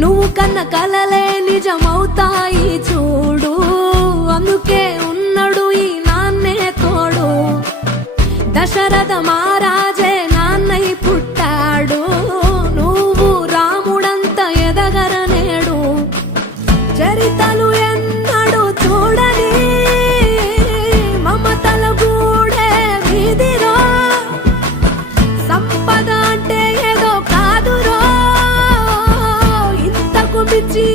నువ్వు కన్న కలలే నిజమవుతాయి చూడు, అందుకే ఉన్నాడు ఈ నాన్నే తోడు. దశరథ మహారాజే నాన్నై పుట్టాడు, నువ్వు రాముడంత ఎదగరనేడు. చరితలు ఎన్నడు చూడని మమతల గూడే వీధిరో, సంపద అంటే ఏదో కాదురో, ఇంతకు మించి